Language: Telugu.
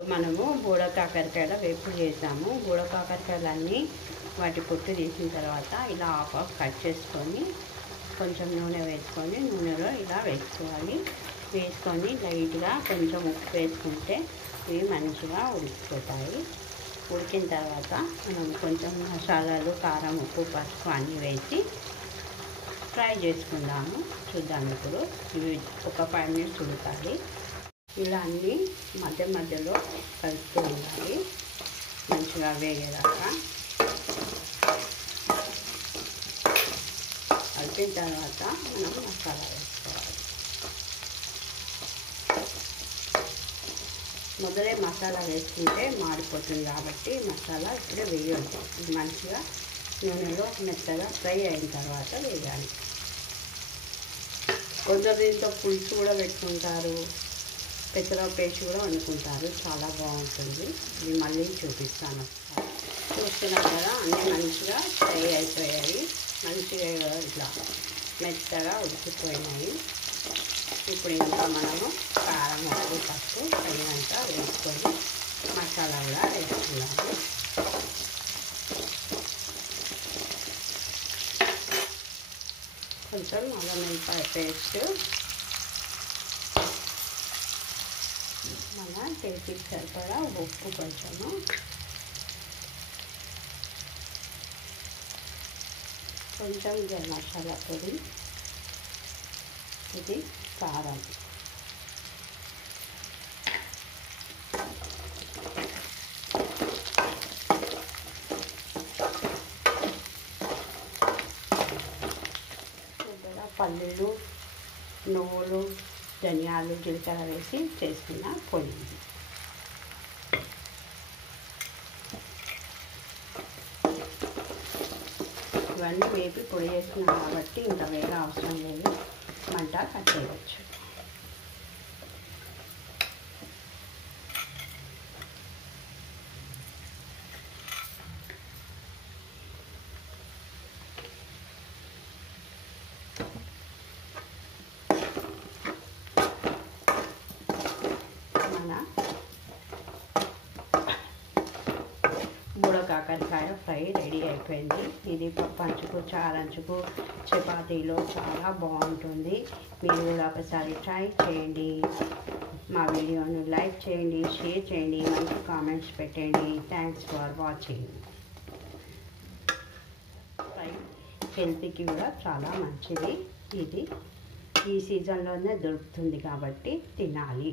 మనము బూడ కాకరకాయల వేపుడు చేసాము. బూడ కాకరకాయలన్నీ వాటి పొట్టు తీసిన తర్వాత ఇలా హాఫ్ కట్ చేసుకొని కొంచెం నూనె వేసుకొని నూనెలో ఇలా వేసుకోవాలి. వేసుకొని లైట్గా కొంచెం ఉప్పు వేసుకుంటే ఇవి మంచిగా ఉడికిపోతాయి. ఉడికిన తర్వాత మనం కొంచెం మసాలాలు, కారం, ఉప్పు, పసుపు అన్నీ వేసి ఫ్రై చేసుకుందాము. చూద్దాం. ఇప్పుడు ఇవి ఒక 5 మినిట్స్ ఉడకాలి. ఇలా అన్నీ మధ్య మధ్యలో కలుపుతూ ఉండాలి మంచిగా వేగేదాకా. కలిపిన తర్వాత మనం మసాలా వేసుకోవాలి. మొదలే మసాలా వేసుకుంటే మాడిపోతుంది కాబట్టి మసాలా ఇప్పుడే వేయొద్దు. మంచిగా నూనెలో మెత్తగా ఫ్రై అయిన తర్వాత వేయాలి. కొందరు దీంతో పులుసు కూడా పెట్టుకుంటారు, పెసరపప్పు వేసి కూడా వండుకుంటారు. చాలా బాగుంటుంది. ఇది మళ్ళీ చూపిస్తాను. చూస్తున్నాం కదా, అన్నీ మంచిగా ఫ్రై అయిపోయాయి. మంచిగా ఇట్లా మెత్తగా ఉడికిపోయినాయి. ఇప్పుడు ఇంకా మనము కారం, ఉప్పు, పసుపు తగినంత వేసుకొని మసాలా కూడా వేసుకున్నాము. కొంచెం అల్లం వెల్లిపాయ పేస్ట్, మన టేస్ట్కి సరిపడా ఉప్పు, కొంచెము గరం మసాలా పొడి, ఇది కారం, పల్లీలు, నువ్వులు, ధనియాలు, జీలకర్ర వేసి చేసుకున్న పొడి. ఇవన్నీ వేపి పొడి చేసుకున్నాం కాబట్టి ఇంకా వేరే అవసరం లేదు. మంట కట్టేయచ్చు. బూడ కాకరకాయ ఫ్రై రెడీ అయిపోయింది. ఇది పప్పు అంచుకు, చారంచుకు, చపాతీలో చాలా బాగుంటుంది. మీరు కూడా ఒకసారి ట్రై చేయండి. మా వీడియోను లైక్ చేయండి, షేర్ చేయండి, మంచి కామెంట్స్ పెట్టండి. Thanks for watching. ఫ్రై హెల్త్కి కూడా చాలా మంచిది. ఇది ఈ సీజన్లోనే దొరుకుతుంది కాబట్టి తినాలి.